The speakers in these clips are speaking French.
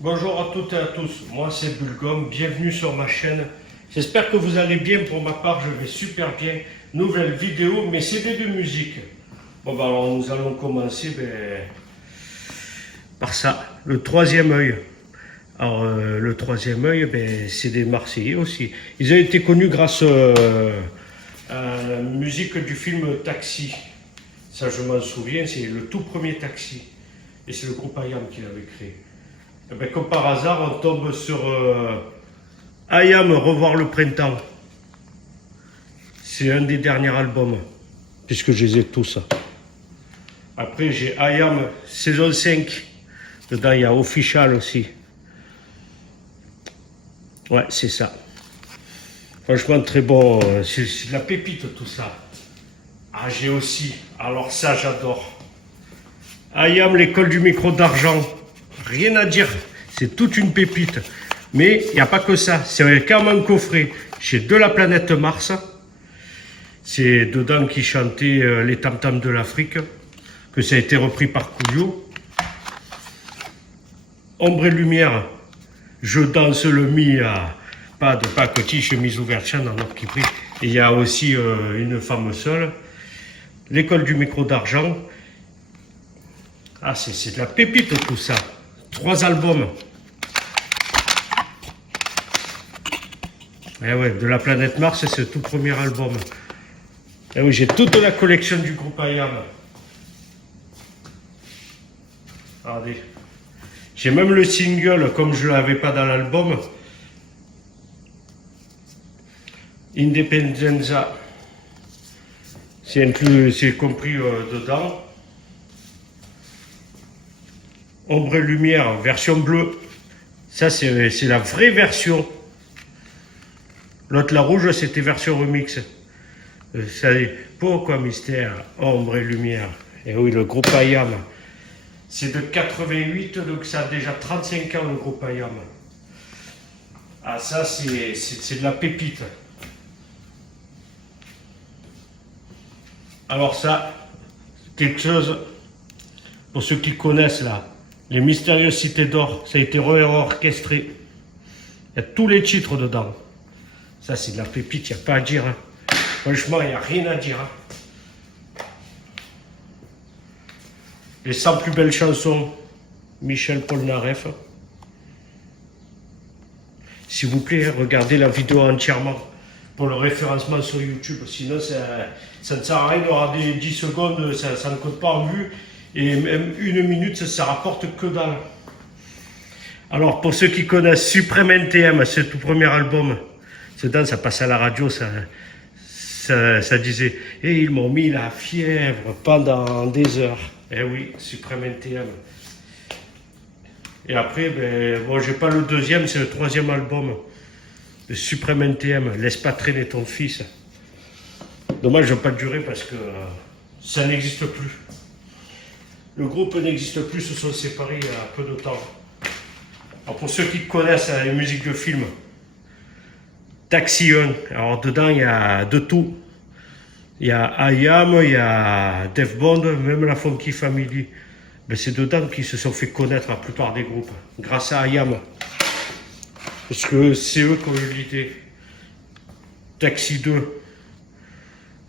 Bonjour à toutes et à tous, moi c'est Bulgum, bienvenue sur ma chaîne. J'espère que vous allez bien, pour ma part je vais super bien. Nouvelle vidéo, mes CD de musique. Bon bah alors nous allons commencer par ça, le troisième œil. Alors le troisième œil, c'est des Marseillais aussi. Ils ont été connus grâce à la musique du film Taxi. Ça je m'en souviens, c'est le tout premier Taxi. Et c'est le groupe IAM qui l'avait créé. Et bien, comme par hasard, on tombe sur IAM Revoir le printemps. C'est un des derniers albums, puisque je les ai tous. Après, j'ai IAM saison 5. Dedans, il y a Official aussi. Ouais, c'est ça. Franchement, très bon. C'est de la pépite, tout ça. Ah, j'ai aussi. Alors ça, j'adore. IAM, l'école du micro d'argent. Rien à dire. C'est toute une pépite. Mais il n'y a pas que ça. C'est quand même un coffret chez De la planète Mars. C'est dedans qui chantait les tam-tams de l'Afrique. Que ça a été repris par Coolio. Ombre et lumière. Je danse le Mia. Pas de pacotille, chemise ouverte, chien dans l'ordre qui prie. Et il y a aussi une femme seule. L'école du micro d'argent. Ah, c'est de la pépite tout ça. 3 albums. Eh ouais, De la planète Mars, c'est le tout premier album. Eh oui, j'ai toute la collection du groupe IAM. Regardez. J'ai même le single, comme je ne l'avais pas dans l'album. Independenza. C'est compris dedans. Ombre et lumière, version bleue. Ça, c'est la vraie version. L'autre, la rouge, c'était version remix. Pourquoi mystère, ombre et lumière? Et oui, le groupe IAM. C'est de 88, donc ça a déjà 35 ans, le groupe IAM. Ah, ça, c'est de la pépite. Alors ça, quelque chose, pour ceux qui connaissent là, les mystérieuses cités d'or, ça a été réorchestré. Il y a tous les titres dedans. Ça, c'est de la pépite, il n'y a pas à dire. Hein. Franchement, il n'y a rien à dire. Hein. Les 100 plus belles chansons, Michel Polnareff. S'il vous plaît, regardez la vidéo entièrement pour le référencement sur YouTube. Sinon, ça ne sert à rien de regarder 10 secondes, ça ne compte pas en vue. Et même 1 minute, ça rapporte que dalle. Alors, pour ceux qui connaissent Suprême NTM, c'est le tout premier album. Dedans, ça passait à la radio, ça disait « Et ils m'ont mis la fièvre pendant des heures. » Eh oui, Suprême NTM. Et après, bon, j'ai pas le deuxième, c'est le 3e album. Le Suprême NTM, Laisse pas traîner ton fils. Dommage, je n'ai pas duré parce que ça n'existe plus. Le groupe n'existe plus, se sont séparés il y a peu de temps. Alors pour ceux qui connaissent les musiques de film, Taxi 1, alors dedans il y a de tout. Il y a IAM, il y a Def Bond, même la Funky Family. C'est dedans qu'ils se sont fait connaître la plupart des groupes, grâce à IAM. Parce que c'est eux qui ont eu l'idée. Taxi 2,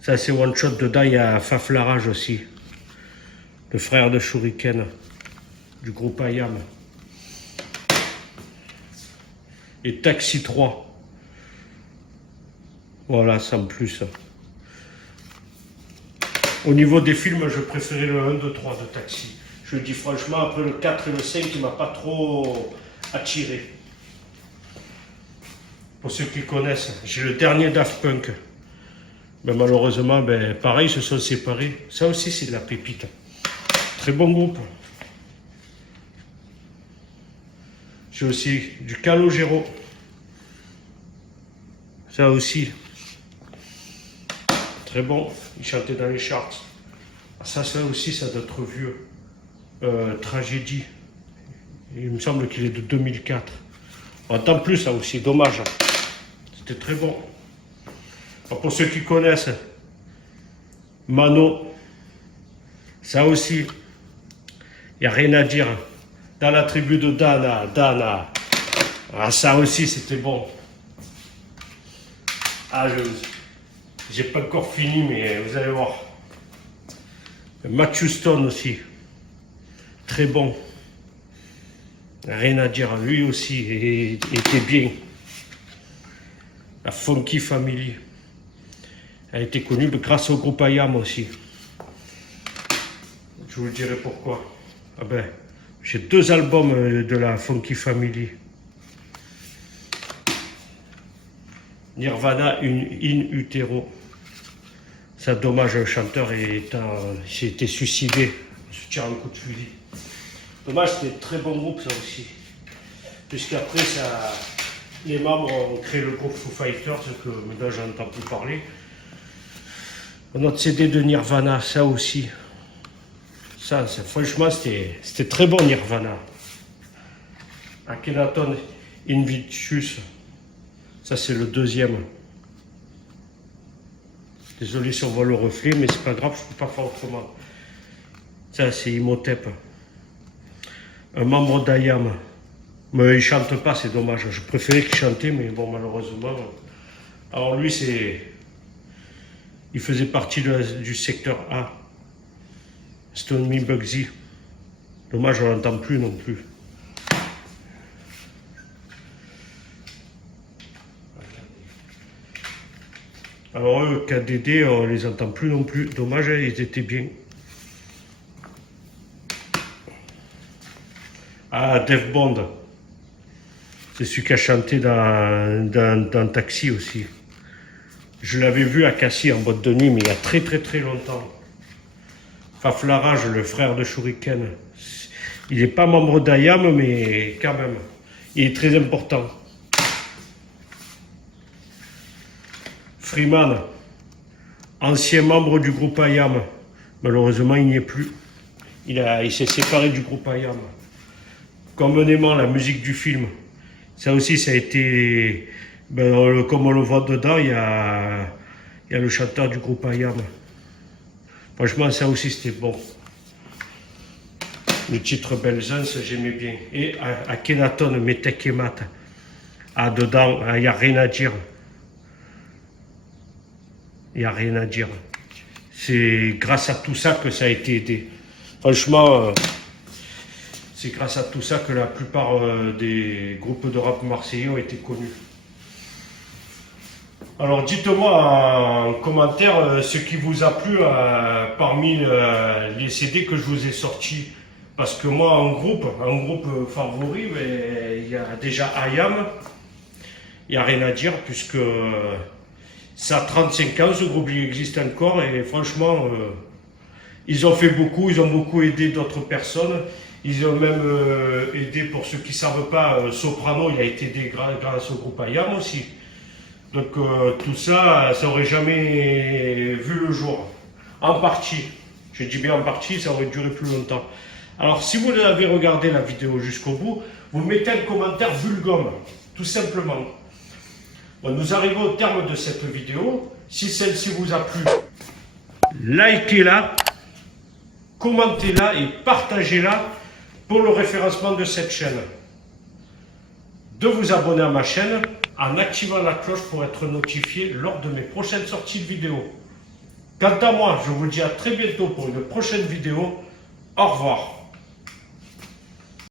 ça c'est One Shot, dedans il y a Faf Larage aussi. Le frère de Shuriken, du groupe IAM. Et Taxi 3. Voilà, sans plus. Au niveau des films, je préférais le 1, 2, 3 de Taxi. Je le dis franchement, après le 4 et le 5, il ne m'a pas trop attiré. Pour ceux qui connaissent, j'ai le dernier Daft Punk. Mais malheureusement, pareil, ils se sont séparés. Ça aussi, c'est de la pépite. Très bon groupe. J'ai aussi du Calogero. Ça aussi. Très bon. Il chantait dans les charts. Ça aussi, ça doit être vieux. Tragédie. Il me semble qu'il est de 2004. On entend plus ça aussi. Dommage. C'était très bon. Alors, pour ceux qui connaissent, Mano. Ça aussi. Il n'y a rien à dire. dans la tribu de Dana. Dana. Ah, ça aussi, c'était bon. Ah, j'ai pas encore fini, mais vous allez voir. Matthew Stone aussi. Très bon. Rien à dire. Lui aussi était bien. La Funky Family. Elle a été connue grâce au groupe IAM aussi. Je vous dirai pourquoi. Ah ben, j'ai 2 albums de la Funky Family. Nirvana in utero. C'est dommage, le chanteur s'est été suicidé. Se tire un coup de fusil. Dommage, c'était un très bon groupe ça aussi. Puisqu'après, les membres ont créé le groupe Foo Fighters, que maintenant j'en entends plus parler. Notre CD de Nirvana, ça aussi. Ça, franchement, c'était très bon Nirvana. Akhenaton Invictus. Ça, c'est le 2e. Désolé si on voit le reflet, mais c'est pas grave, je ne peux pas faire autrement. Ça, c'est Imhotep. Un membre d'IAM. Mais il ne chante pas, c'est dommage. Je préférais qu'il chantait, mais bon, malheureusement. Alors lui, il faisait partie du secteur A. Stone Me Bugsy. Dommage, on l'entend plus non plus. Alors eux, KDD, on les entend plus non plus. Dommage, ils étaient bien. Ah, Def Bond. C'est celui qui a chanté dans Taxi aussi. Je l'avais vu à Cassis en boîte de nuit, mais il y a très longtemps. Faflarage, le frère de Shuriken. Il n'est pas membre d'IAM, mais quand même, il est très important. Freeman, ancien membre du groupe IAM. Malheureusement, il n'y est plus. Il s'est séparé du groupe IAM. Communément, la musique du film. Ça aussi, ça a été... comme on le voit dedans, il y a le chanteur du groupe IAM. Franchement, ça aussi, c'était bon. Le titre Belzance, j'aimais bien. Et Akhenaton, Metekemat. Ah, dedans, il n'y a rien à dire. Il n'y a rien à dire. C'est grâce à tout ça que ça a été aidé. Franchement, c'est grâce à tout ça que la plupart des groupes de rap marseillais ont été connus. Alors dites-moi en commentaire ce qui vous a plu parmi les CD que je vous ai sortis. Parce que moi, un groupe favori, il y a déjà IAM. Il n'y a rien à dire puisque ça a 35 ans, ce groupe il existe encore et franchement, ils ont fait beaucoup, ils ont beaucoup aidé d'autres personnes. Ils ont même aidé, pour ceux qui ne savent pas, Soprano, il a été aidé grâce au groupe IAM aussi. Donc tout ça, ça n'aurait jamais vu le jour. En partie, je dis bien en partie, ça aurait duré plus longtemps. Alors si vous avez regardé la vidéo jusqu'au bout, vous mettez un commentaire vulgame, tout simplement. Bon, nous arrivons au terme de cette vidéo. Si celle-ci vous a plu, likez-la, commentez-la et partagez-la pour le référencement de cette chaîne. De vous abonner à ma chaîne en activant la cloche pour être notifié lors de mes prochaines sorties de vidéos. Quant à moi, je vous dis à très bientôt pour une prochaine vidéo. Au revoir.